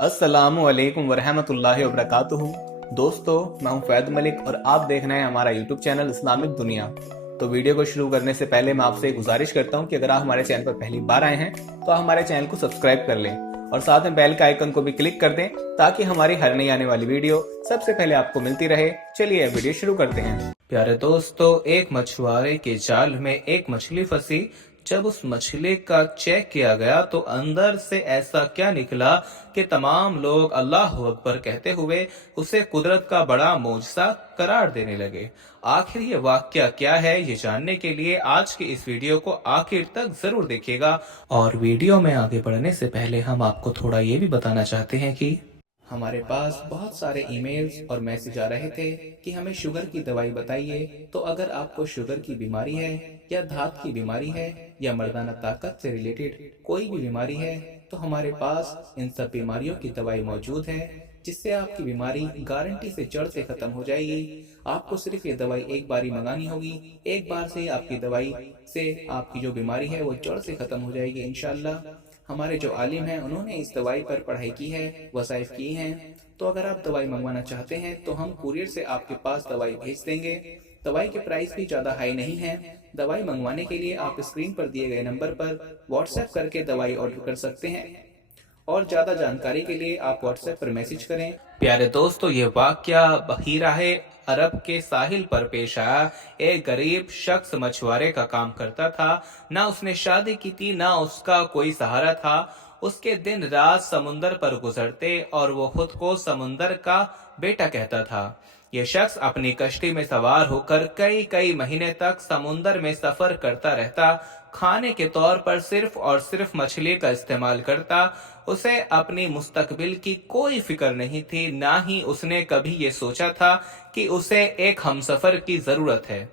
अस्सलामु अलैकुम वरहमतुल्लाहि वबरकातुहू। दोस्तों, मैं हूं फैद मलिक और आप देख रहे हैं हमारा यूट्यूब चैनल इस्लामिक दुनिया। तो वीडियो को शुरू करने से पहले मैं आपसे एक गुजारिश करता हूं कि अगर आप हमारे चैनल पर पहली बार आए हैं तो आप हमारे चैनल को सब्सक्राइब कर लें और साथ में बेल के आइकन को भी क्लिक कर दें ताकि हमारी हर नई आने वाली वीडियो सबसे पहले आपको मिलती रहे। चलिए वीडियो शुरू करते हैं। प्यारे दोस्तों, एक मछुआरे के जाल में एक मछली फंसी। जब उस मछली का चेक किया गया तो अंदर से ऐसा क्या निकला कि तमाम लोग अल्लाह अकबर कहते हुए उसे कुदरत का बड़ा मौजज़ा करार देने लगे। आखिर ये वाकया क्या है, ये जानने के लिए आज की इस वीडियो को आखिर तक जरूर देखिएगा। और वीडियो में आगे बढ़ने से पहले हम आपको थोड़ा ये भी बताना चाहते हैं कि हमारे पास बहुत सारे ईमेल्स और मैसेज आ रहे थे कि हमें शुगर की दवाई बताइए। तो अगर आपको शुगर की बीमारी है या धात की बीमारी है या मर्दाना ताकत से रिलेटेड कोई भी बीमारी है तो हमारे पास इन सब बीमारियों की दवाई मौजूद है, जिससे आपकी बीमारी गारंटी से जड़ से खत्म हो जाएगी। आपको सिर्फ ये दवाई एक बार ही मंगानी होगी। एक बार से आपकी दवाई से आपकी जो बीमारी है वो जड़ से खत्म हो जाएगी इंशाल्लाह। हमारे जो आलिम हैं उन्होंने इस दवाई पर पढ़ाई की है, वज़ाइफ की हैं। तो अगर आप दवाई मंगवाना चाहते हैं तो हम कुरियर से आपके पास दवाई भेज देंगे। दवाई के प्राइस भी ज़्यादा हाई नहीं है। दवाई मंगवाने के लिए आप स्क्रीन पर दिए गए नंबर पर व्हाट्सएप करके दवाई ऑर्डर कर सकते हैं और ज़्यादा जानकारी के लिए आप व्हाट्सएप पर मैसेज करें। प्यारे दोस्तों, ये वाकया बहीराहे अरब के साहिल पर पेश आया। एक गरीब शख्स मछुआरे का काम करता था। ना उसने शादी की थी, ना उसका कोई सहारा था। उसके दिन रात समुंदर पर गुजरते और वो खुद को समुंदर का बेटा कहता था। ये शख्स अपनी कश्ती में सवार होकर कई कई महीने तक समुंदर में सफर करता रहता। खाने के तौर पर सिर्फ और सिर्फ मछली का इस्तेमाल करता। उसे अपनी मुस्तकबिल की कोई फिक्र नहीं थी, ना ही उसने कभी ये सोचा था कि उसे एक हमसफर की जरूरत है।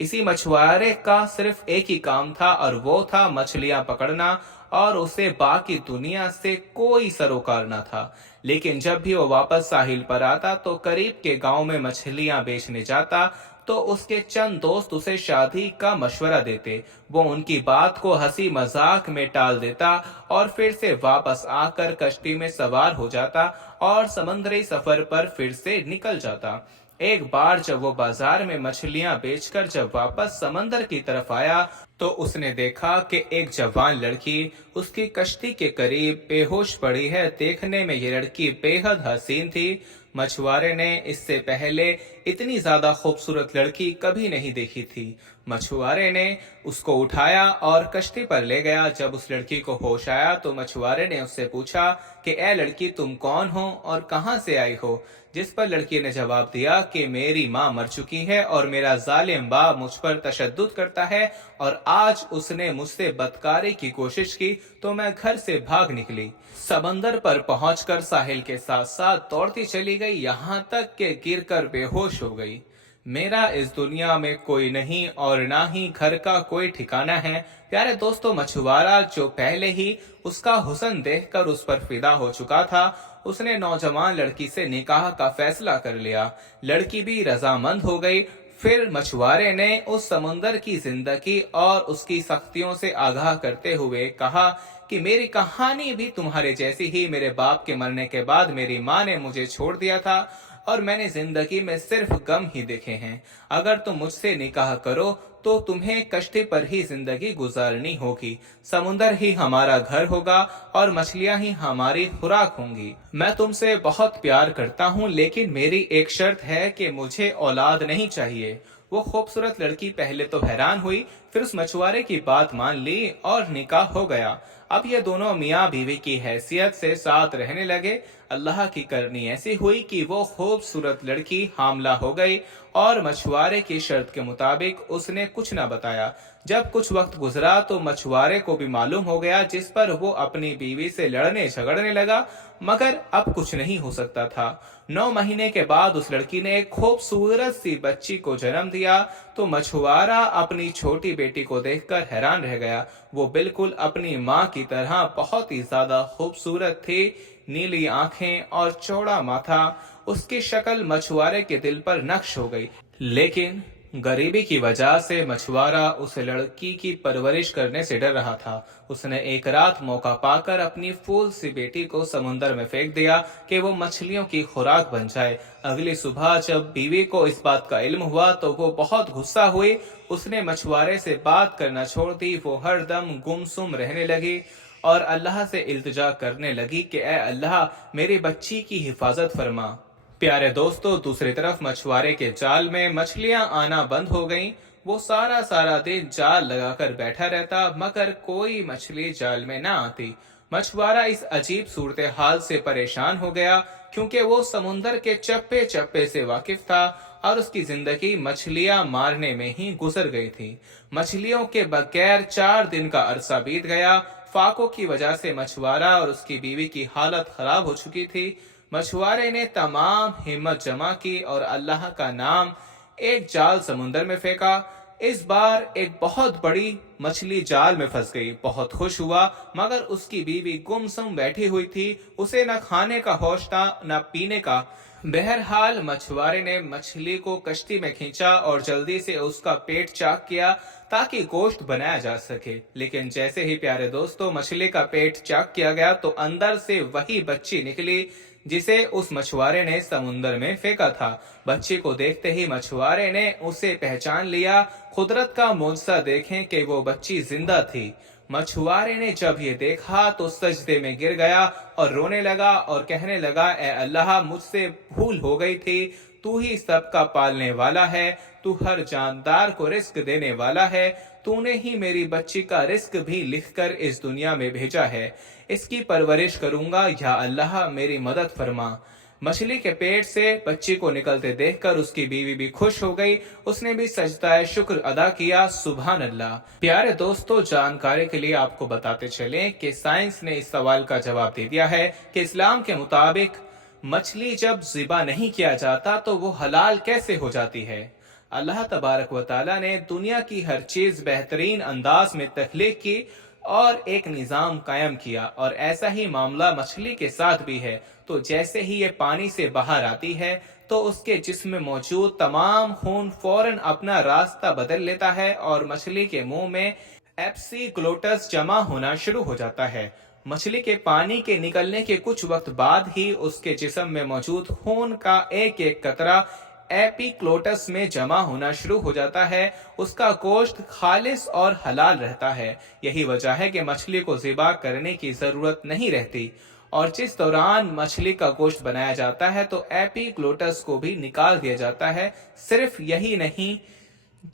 इसी मछुआरे का सिर्फ एक ही काम था और वो था मछलियां पकड़ना, और उसे बाकी दुनिया से कोई सरोकार न था। लेकिन जब भी वो वापस साहिल पर आता तो करीब के गांव में मछलियां बेचने जाता तो उसके चंद दोस्त उसे शादी का मशवरा देते। वो उनकी बात को हंसी मजाक में टाल देता और फिर से वापस आकर कश्ती में सवार हो जाता और समुद्री सफर पर फिर से निकल जाता। एक बार जब वो बाजार में मछलियां बेचकर जब वापस समंदर की तरफ आया तो उसने देखा कि एक जवान लड़की उसकी कश्ती के करीब बेहोश पड़ी है। देखने में ये लड़की बेहद हसीन थी। मछुआरे ने इससे पहले इतनी ज्यादा खूबसूरत लड़की कभी नहीं देखी थी। मछुआरे ने उसको उठाया और कश्ती पर ले गया। जब उस लड़की को होश आया तो मछुआरे ने उससे पूछा कि ए लड़की, तुम कौन हो और कहां से आई हो? जिस पर लड़की ने जवाब दिया कि मेरी माँ मर चुकी है और मेरा जालिम बाप मुझ पर तशद्दुद करता है और आज उसने मुझसे बदकारी की कोशिश की तो मैं घर से भाग निकली। समंदर पर पहुंचकर साहिल के साथ साथ दौड़ती चली गई, यहाँ तक कि गिरकर बेहोश हो गई। मेरा इस दुनिया में कोई नहीं और ना ही घर का कोई ठिकाना है। प्यारे दोस्तों, मछुआरा जो पहले ही उसका हुस्न देखकर उस पर फिदा हो चुका था, उसने नौजवान लड़की से निकाह का फैसला कर लिया। लड़की भी रजामंद हो गई। फिर मछुआरे ने उस समुंदर की जिंदगी और उसकी सख्तियों से आगाह करते हुए कहा कि मेरी कहानी भी तुम्हारे जैसी ही। मेरे बाप के मरने के बाद मेरी माँ ने मुझे छोड़ दिया था और मैंने जिंदगी में सिर्फ गम ही देखे हैं। अगर तुम मुझसे निकाह करो तो तुम्हें कश्ती पर ही जिंदगी गुजारनी होगी। समुंदर ही हमारा घर होगा और मछलियां ही हमारी खुराक होंगी। मैं तुमसे बहुत प्यार करता हूँ, लेकिन मेरी एक शर्त है कि मुझे औलाद नहीं चाहिए। वो खूबसूरत लड़की पहले तो हैरान हुई, फिर उस मछुआरे की बात मान ली और निकाह हो गया। अब ये दोनों मियाँ बीवी की हैसियत से साथ रहने लगे। अल्लाह की करनी ऐसी हुई कि वो खूबसूरत लड़की हामला हो गई और मछुआरे की शर्त के मुताबिक उसने कुछ न बताया। जब कुछ वक्त गुजरा तो मछुआरे को भी मालूम हो गया, जिस पर वो अपनी बीवी से लड़ने झगड़ने लगा, मगर अब कुछ नहीं हो सकता था। 9 महीने के बाद उस लड़की ने एक खूबसूरत सी बच्ची को जन्म दिया तो मछुआरा अपनी छोटी बेटी को देखकर हैरान रह गया। वो बिल्कुल अपनी माँ की तरह बहुत ही ज्यादा खूबसूरत थी। नीली आंखें और चौड़ा माथा, उसकी शक्ल मछुआरे के दिल पर नक्श हो गई। लेकिन गरीबी की वजह से मछुआरा उस लड़की की परवरिश करने से डर रहा था। उसने एक रात मौका पाकर अपनी फूल सी बेटी को समुंदर में फेंक दिया कि वो मछलियों की खुराक बन जाए। अगली सुबह जब बीवी को इस बात का इल्म हुआ तो वो बहुत गुस्सा हुई। उसने मछुआरे से बात करना छोड़ दी। वो हरदम गुमसुम रहने लगी और अल्लाह से इल्तिजा करने लगी कि ए अल्लाह, मेरी बच्ची की हिफाजत फरमा। प्यारे दोस्तों, दूसरी तरफ मछुआरे के जाल में मछलियां आना बंद हो गईं। वो सारा सारा दिन जाल लगाकर बैठा रहता, मगर कोई मछली जाल में ना आती। मछुआरा इस अजीब सूरत हाल से परेशान हो गया, क्योंकि वो समुंदर के चप्पे चप्पे से वाकिफ था और उसकी जिंदगी मछलियां मारने में ही गुजर गई थी। मछलियों के बगैर 4 दिन का अरसा बीत गया। फाकों की वजह से मछुआरा और उसकी बीवी की हालत खराब हो चुकी थी। मछुआरे ने तमाम हिम्मत जमा की और अल्लाह का नाम एक जाल समुंदर में फेंका। इस बार एक बहुत बड़ी मछली जाल में फंस गई। बहुत खुश हुआ, मगर उसकी बीवी गुमसुम बैठी हुई थी। उसे न खाने का होश था न पीने का। बहरहाल मछुआरे ने मछली को कश्ती में खींचा और जल्दी से उसका पेट चाक किया ताकि गोश्त बनाया जा सके। लेकिन जैसे ही प्यारे दोस्तों मछली का पेट चाक किया गया तो अंदर से वही बच्ची निकली जिसे उस मछुआरे ने समुंदर में फेंका था। बच्ची को देखते ही मछुआरे ने उसे पहचान लिया। कुदरत का मौजज़ा देखें कि वो बच्ची जिंदा थी। मछुआरे ने जब ये देखा तो सजदे में गिर गया और रोने लगा और कहने लगा, ए अल्लाह, मुझसे भूल हो गई थी। तू ही सबका पालने वाला है। तू हर जानदार को रिस्क देने वाला है। तूने ही मेरी बच्ची का रिस्क भी लिखकर इस दुनिया में भेजा है। इसकी परवरिश करूंगा, या अल्लाह मेरी मदद फरमा। मछली के पेट से बच्ची को निकलते देखकर उसकी बीवी भी खुश हो गई। उसने भी सजदाए शुक्र अदा किया। सुभान अल्लाह। प्यारे दोस्तों, जानकारी के लिए आपको बताते चलें कि साइंस ने इस सवाल का जवाब दे दिया है कि इस्लाम के मुताबिक मछली जब ज़िबा नहीं किया जाता तो वो हलाल कैसे हो जाती है। अल्लाह तबारक व तआला ने दुनिया की हर चीज बेहतरीन अंदाज में तख्लीक की और एक निज़ाम कायम किया, और ऐसा ही मामला मछली के साथ भी है। तो जैसे ही ये पानी से बाहर आती है तो उसके जिस्म में मौजूद तमाम खून फौरन अपना रास्ता बदल लेता है और मछली के मुंह में एप्सिग्लोटस जमा होना शुरू हो जाता है। मछली के पानी के निकलने के कुछ वक्त बाद ही उसके जिस्म में मौजूद खून का एक एक कतरा एपिक्लोटस में जमा होना शुरू हो जाता है। उसका गोश्त खालिस और हलाल रहता है। यही वजह है कि मछली को ज़िबा करने की जरूरत नहीं रहती, और जिस दौरान मछली का गोश्त बनाया जाता है तो एपिक्लोटस को भी निकाल दिया जाता है। सिर्फ यही नहीं,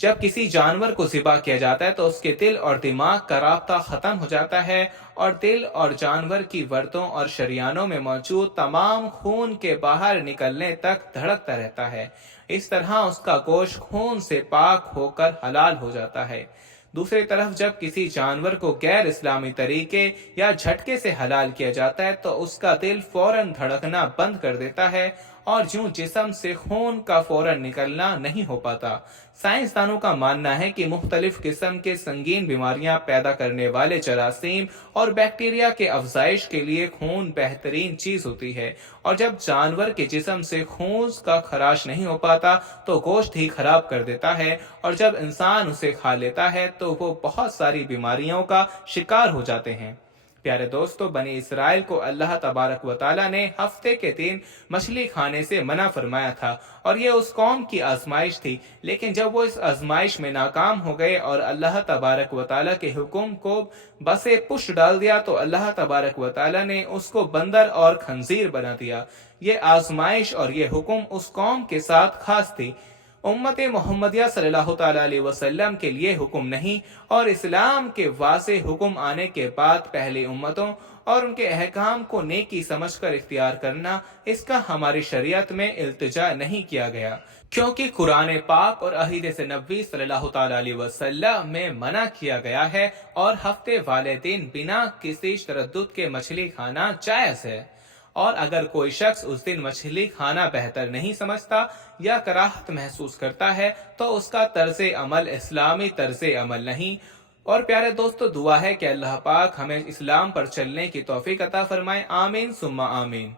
जब किसी जानवर को ज़िबा किया जाता है तो उसके दिल और दिमाग का राब्ता खत्म हो जाता है, और दिल और जानवर की वर्दों और शरियानों में मौजूद तमाम खून के बाहर निकलने तक धड़कता रहता है। इस तरह उसका गोश्त खून से पाक होकर हलाल हो जाता है। दूसरी तरफ जब किसी जानवर को गैर इस्लामी तरीके या झटके से हलाल किया जाता है तो उसका दिल फौरन धड़कना बंद कर देता है और यूं जिस्म से खून का फौरन निकलना नहीं हो पाता। साइंसदानों का मानना है कि मुख्तलिफ किस्म के संगीन बीमारियां पैदा करने वाले जरासीम और बैक्टीरिया के अफजाइश के लिए खून बेहतरीन चीज होती है, और जब जानवर के जिस्म से खून का खराश नहीं हो पाता तो गोश्त ही खराब कर देता है, और जब इंसान उसे खा लेता है तो वो बहुत सारी बीमारियों का शिकार हो जाते हैं। प्यारे दोस्तों, बनी इसराइल को अल्लाह तबारक व ताला ने हफ्ते के दिन मछली खाने से मना फरमाया था, और ये उस कौम की आजमाइश थी। लेकिन जब वो इस आजमाइश में नाकाम हो गए और अल्लाह तबारक व ताला के हुक्म को बसे पुष्ट डाल दिया तो अल्लाह तबारक व ताला ने उसको बंदर और खंजीर बना दिया। ये आजमाइश और ये हुक्म उस कौम के साथ खास थी। उम्मत मोहम्मदिया सल्लल्लाहु ताला अलैहि वसल्लम के लिए हुक्म नहीं, और इस्लाम के वाज़े हुक्म आने के बाद पहली उम्मतों और उनके अहकाम को नेकी समझकर इख्तियार करना, इसका हमारी शरीयत में इल्तिजा नहीं किया गया, क्योंकि कुरान पाक और अहीदीस नबवी सल्लल्लाहु ताला अलैहि वसल्लम में मना किया गया है, और हफ्ते वाले दिन बिना किसी तरद्दुद के मछली खाना जायज़ है। और अगर कोई शख्स उस दिन मछली खाना बेहतर नहीं समझता या कराहत महसूस करता है तो उसका तर्ज़े अमल इस्लामी तर्ज़े अमल नहीं। और प्यारे दोस्तों, दुआ है कि अल्लाह पाक हमें इस्लाम पर चलने की तौफीक अता फरमाए। आमीन सुम्मा आमीन।